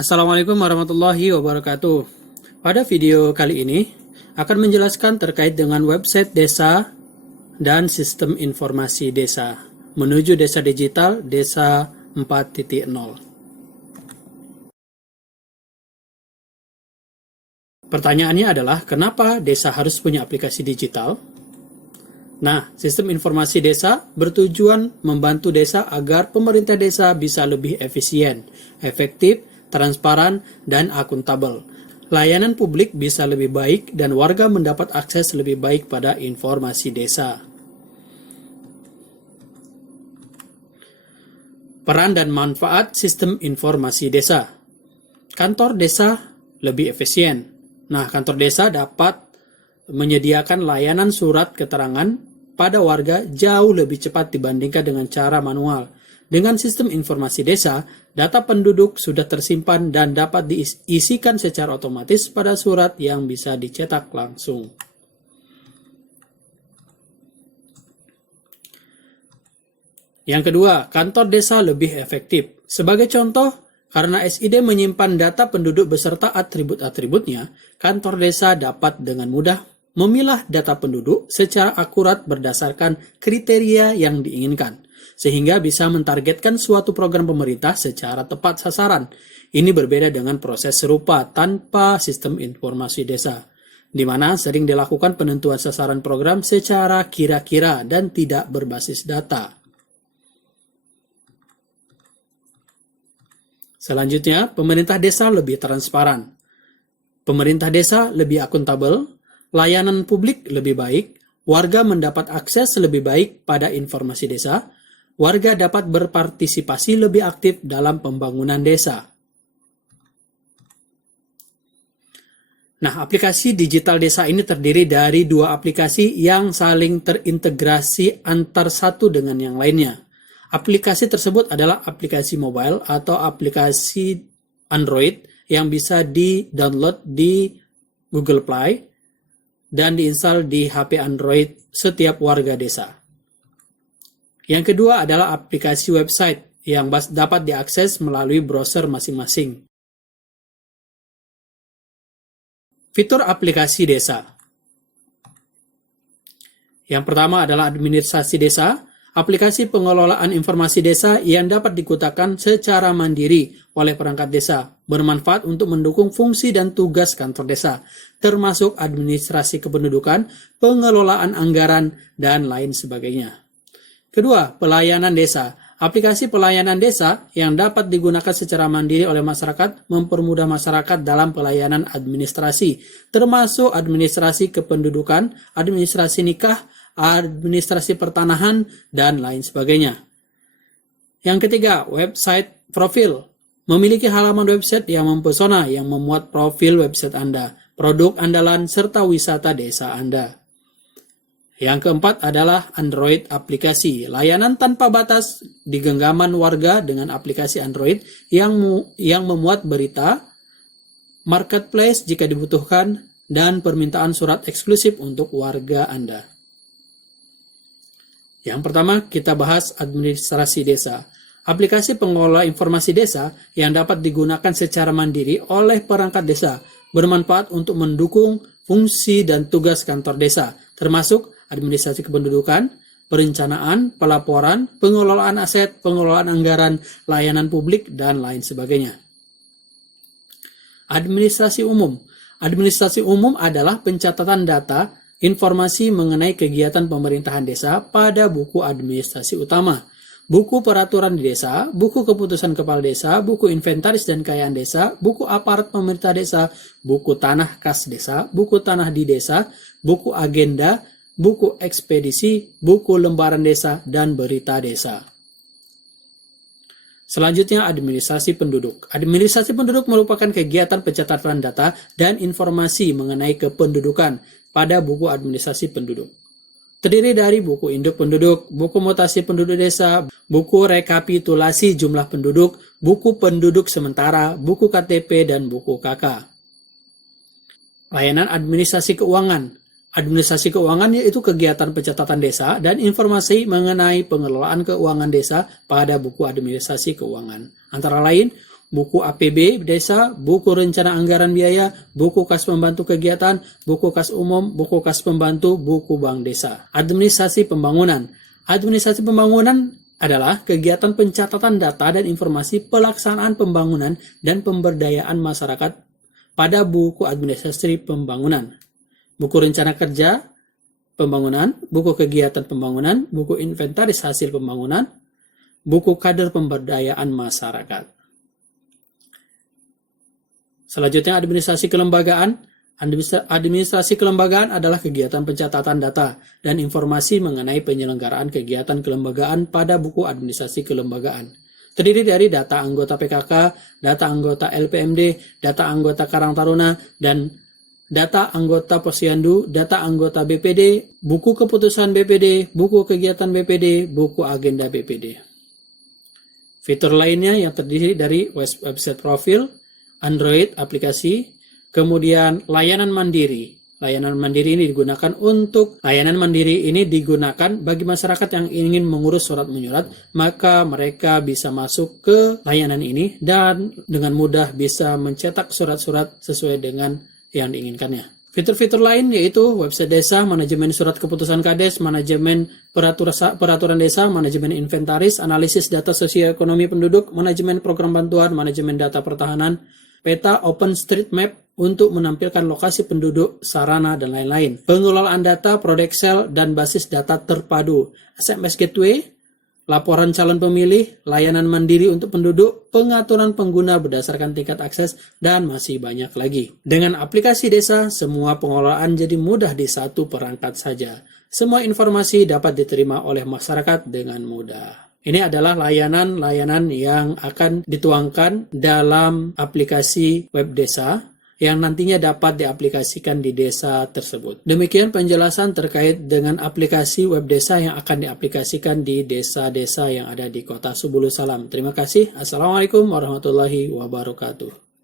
Assalamualaikum warahmatullahi wabarakatuh. Pada video kali ini akan menjelaskan terkait dengan website desa dan sistem informasi desa menuju desa digital desa 4.0. Pertanyaannya adalah kenapa desa harus punya aplikasi digital? Nah, sistem informasi desa bertujuan membantu desa agar pemerintah desa bisa lebih efisien, efektif, transparan, dan akuntabel. Layanan publik bisa lebih baik dan warga mendapat akses lebih baik pada informasi desa. Peran dan manfaat sistem informasi desa. Kantor desa lebih efisien. Nah, kantor desa dapat menyediakan layanan surat keterangan pada warga jauh lebih cepat dibandingkan dengan cara manual. Dengan sistem informasi desa, data penduduk sudah tersimpan dan dapat diisikan secara otomatis pada surat yang bisa dicetak langsung. Yang kedua, kantor desa lebih efektif. Sebagai contoh, karena SID menyimpan data penduduk beserta atribut-atributnya, kantor desa dapat dengan mudah memilah data penduduk secara akurat berdasarkan kriteria yang diinginkan, sehingga bisa mentargetkan suatu program pemerintah secara tepat sasaran. Ini berbeda dengan proses serupa tanpa sistem informasi desa, di mana sering dilakukan penentuan sasaran program secara kira-kira dan tidak berbasis data. Selanjutnya, pemerintah desa lebih transparan. Pemerintah desa lebih akuntabel, layanan publik lebih baik, warga mendapat akses lebih baik pada informasi desa, warga dapat berpartisipasi lebih aktif dalam pembangunan desa. Nah, aplikasi digital desa ini terdiri dari dua aplikasi yang saling terintegrasi antar satu dengan yang lainnya. Aplikasi tersebut adalah aplikasi mobile atau aplikasi Android yang bisa di-download di Google Play dan diinstal di HP Android setiap warga desa. Yang kedua adalah aplikasi website yang dapat diakses melalui browser masing-masing. Fitur aplikasi desa. Yang pertama adalah administrasi desa. Aplikasi pengelolaan informasi desa yang dapat digunakan secara mandiri oleh perangkat desa, bermanfaat untuk mendukung fungsi dan tugas kantor desa, termasuk administrasi kependudukan, pengelolaan anggaran, dan lain sebagainya. Kedua, pelayanan desa. Aplikasi pelayanan desa yang dapat digunakan secara mandiri oleh masyarakat mempermudah masyarakat dalam pelayanan administrasi, termasuk administrasi kependudukan, administrasi nikah, administrasi pertanahan, dan lain sebagainya. Yang ketiga, website profil. Memiliki halaman website yang mempesona yang memuat profil website Anda, produk andalan, serta wisata desa Anda. Yang keempat adalah Android aplikasi. Layanan tanpa batas di genggaman warga dengan aplikasi Android yang memuat berita, marketplace jika dibutuhkan, dan permintaan surat eksklusif untuk warga Anda. Yang pertama, kita bahas administrasi desa. Aplikasi pengelola informasi desa yang dapat digunakan secara mandiri oleh perangkat desa, bermanfaat untuk mendukung fungsi dan tugas kantor desa, termasuk administrasi kependudukan, perencanaan, pelaporan, pengelolaan aset, pengelolaan anggaran, layanan publik, dan lain sebagainya. Administrasi umum. Administrasi umum adalah pencatatan data informasi mengenai kegiatan pemerintahan desa pada buku administrasi utama, buku peraturan di desa, buku keputusan kepala desa, buku inventaris dan kekayaan desa, buku aparat pemerintah desa, buku tanah kas desa, buku tanah di desa, buku agenda, buku ekspedisi, buku lembaran desa, dan berita desa. Selanjutnya, administrasi penduduk. Administrasi penduduk merupakan kegiatan pencatatan data dan informasi mengenai kependudukan pada buku administrasi penduduk. Terdiri dari buku induk penduduk, buku mutasi penduduk desa, buku rekapitulasi jumlah penduduk, buku penduduk sementara, buku KTP, dan buku KK. Layanan administrasi keuangan. Administrasi keuangan yaitu kegiatan pencatatan desa dan informasi mengenai pengelolaan keuangan desa pada buku administrasi keuangan. Antara lain, buku APB desa, buku rencana anggaran biaya, buku kas pembantu kegiatan, buku kas umum, buku kas pembantu, buku bank desa. Administrasi pembangunan. Administrasi pembangunan adalah kegiatan pencatatan data dan informasi pelaksanaan pembangunan dan pemberdayaan masyarakat pada buku administrasi pembangunan. Buku rencana kerja pembangunan, buku kegiatan pembangunan, buku inventaris hasil pembangunan, buku kader pemberdayaan masyarakat. Selanjutnya administrasi kelembagaan. Administrasi kelembagaan adalah kegiatan pencatatan data dan informasi mengenai penyelenggaraan kegiatan kelembagaan pada buku administrasi kelembagaan. Terdiri dari data anggota PKK, data anggota LPMD, data anggota Karang Taruna, dan data anggota Posyandu, data anggota BPD, buku keputusan BPD, buku kegiatan BPD, buku agenda BPD. Fitur lainnya yang terdiri dari website profil, Android aplikasi, kemudian layanan mandiri. Layanan mandiri ini digunakan bagi masyarakat yang ingin mengurus surat menyurat, maka mereka bisa masuk ke layanan ini dan dengan mudah bisa mencetak surat-surat sesuai dengan yang diinginkannya. Fitur-fitur lain yaitu website desa, manajemen surat keputusan Kades, manajemen peraturan desa, manajemen inventaris, analisis data sosioekonomi penduduk, manajemen program bantuan, manajemen data pertahanan, peta OpenStreetMap untuk menampilkan lokasi penduduk, sarana, dan lain-lain. Pengelolaan data, Prodexel, dan basis data terpadu, SMS Gateway, laporan calon pemilih, layanan mandiri untuk penduduk, pengaturan pengguna berdasarkan tingkat akses, dan masih banyak lagi. Dengan aplikasi desa, semua pengelolaan jadi mudah di satu perangkat saja. Semua informasi dapat diterima oleh masyarakat dengan mudah. Ini adalah layanan-layanan yang akan dituangkan dalam aplikasi web desa yang nantinya dapat diaplikasikan di desa tersebut. Demikian penjelasan terkait dengan aplikasi web desa yang akan diaplikasikan di desa-desa yang ada di Kota Subulu Salam. Terima kasih. Assalamualaikum warahmatullahi wabarakatuh.